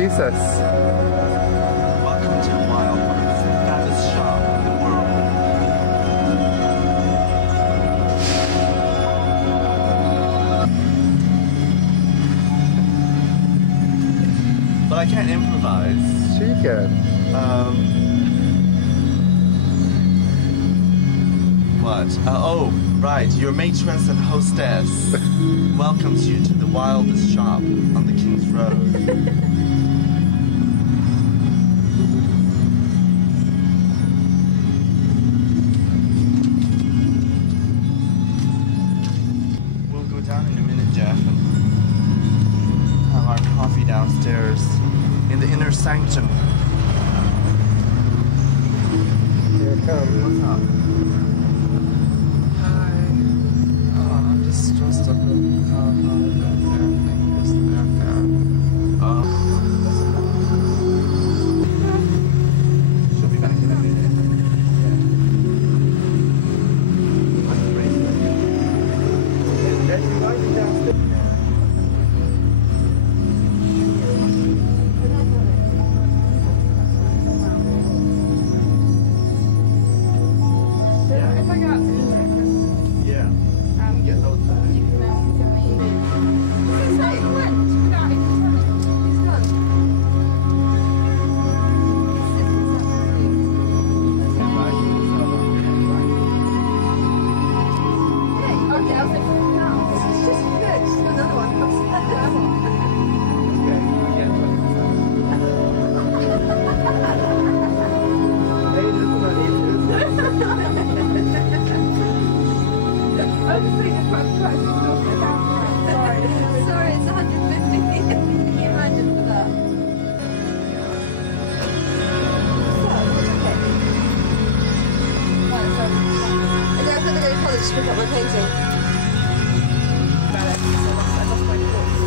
introduce us? Welcome to Wilde Ones, the fattest shop in the world. But I can't improvise. Sure you can. What? Oh, right. Your matroness and hostess welcomes you to the wildest shop on the King's Road. We'll go down in a minute, Jeff, and have our coffee downstairs in the inner sanctum. Here it comes. What's up? Just up in the car back there. I think it's there now. She'll be back in a minute. Sorry, it's 150. Can you imagine for that? I don't have to go to college to pick up my painting. I lost my course.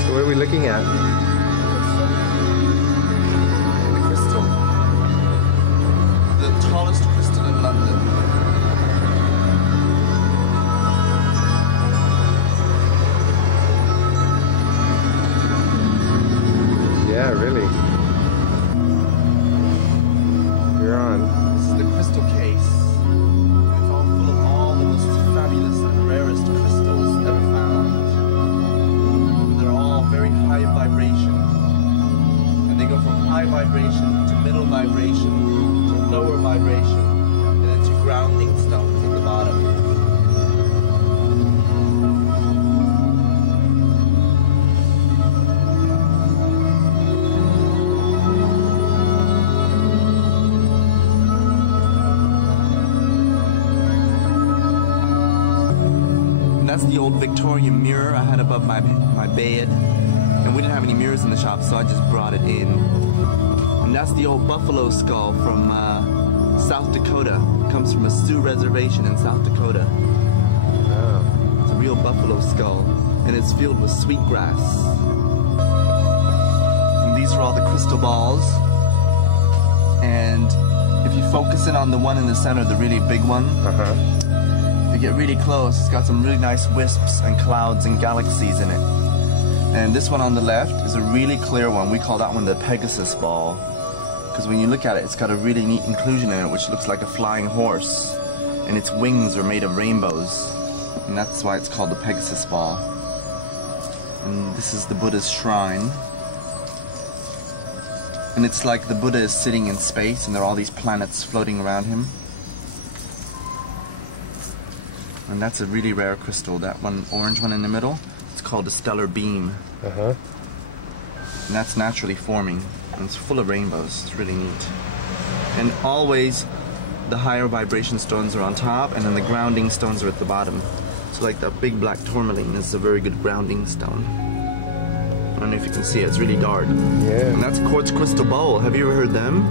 So what are we looking at? The crystal. The tallest crystal in London. Yeah, really. You're on. This is the crystal case. It's all full of all the most fabulous and rarest crystals ever found. They're all very high vibration. And they go from high vibration to middle vibration to lower vibration and then to grounding stones at the bottom. That's the old Victorian mirror I had above my bed. And we didn't have any mirrors in the shop, so I just brought it in. And that's the old buffalo skull from South Dakota. It comes from a Sioux reservation in South Dakota. Oh. It's a real buffalo skull. And it's filled with sweetgrass. And these are all the crystal balls. And if you focus in on the one in the center, the really big one, if you get really close, it's got some really nice wisps and clouds and galaxies in it. And this one on the left is a really clear one. We call that one the Pegasus ball. Because when you look at it, it's got a really neat inclusion in it, which looks like a flying horse. And its wings are made of rainbows. And that's why it's called the Pegasus ball. And this is the Buddha's shrine. And it's like the Buddha is sitting in space and there are all these planets floating around him. And that's a really rare crystal, that one orange one in the middle. It's called a stellar beam. And that's naturally forming. And it's full of rainbows. It's really neat. And always the higher vibration stones are on top and then the grounding stones are at the bottom. So like that big black tourmaline is a very good grounding stone. I don't know if you can see it, it's really dark. Yeah. And that's a quartz crystal bowl. Have you ever heard them?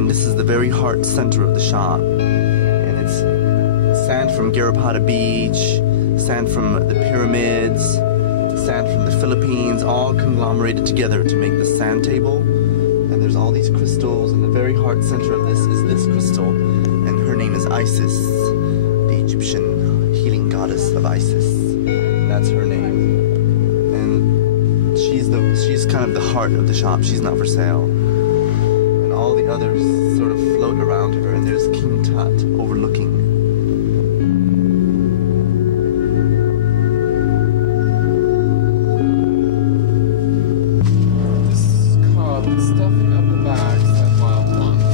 and this is the very heart center of the shop. And it's sand from Garrapatta Beach, sand from the pyramids, sand from the Philippines, all conglomerated together to make this sand table. And there's all these crystals, and the very heart center of this is this crystal, and her name is Isis, the Egyptian healing goddess of Isis. That's her name. And she's kind of the heart of the shop. She's not for sale. And all the others sort of float around her, and there's King Tut overlooking. This is called stuffing up the bags at Wilde Ones.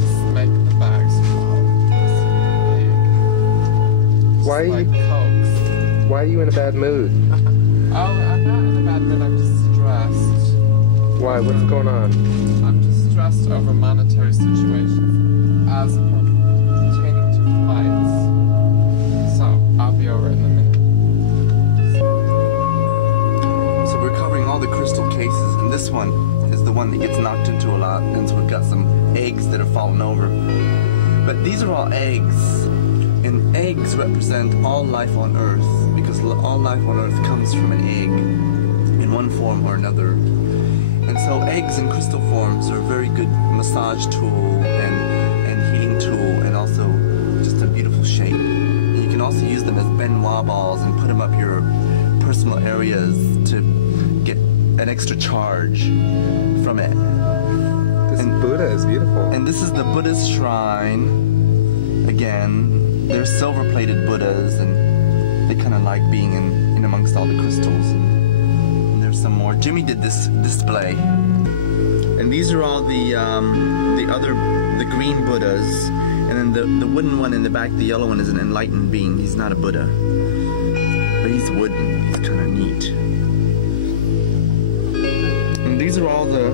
Just make the bags wild. It's Why are like you- Cokes. Why are you in a bad mood? Oh, I'm not in a bad mood, I'm just stressed. Why? What's going on? I'm just stressed over monetary situation as pertaining to flights. So, I'll be over in a minute. So we're covering all the crystal cases, and this one is the one that gets knocked into a lot, and so we've got some eggs that are fallen over. But these are all eggs, and eggs represent all life on Earth, because all life on Earth comes from an egg in one form or another. And so eggs in crystal forms are a very good massage tool and healing tool, and also just a beautiful shape. And you can also use them as Benoit balls and put them up your personal areas to get an extra charge from it. This Buddha is beautiful. And this is the Buddha's shrine. Again, they're silver-plated Buddhas, and they kind of like being in amongst all the crystals. And there's some more. Jimmy did this display. And these are all the green Buddhas. And then the wooden one in the back, the yellow one, is an enlightened being. He's not a Buddha. But he's wooden. He's kind of neat. And these are all the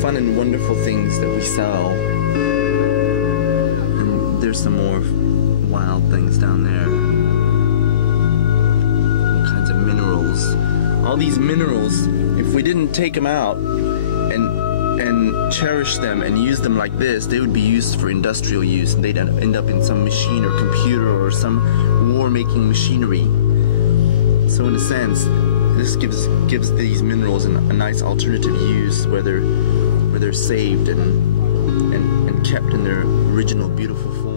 fun and wonderful things that we sell. And there's some more wild things down there. All kinds of minerals. All these minerals, if we didn't take them out and cherish them and use them like this, they would be used for industrial use, and they'd end up in some machine or computer or some war-making machinery. So in a sense, this gives these minerals a nice alternative use where they're saved and kept in their original beautiful form.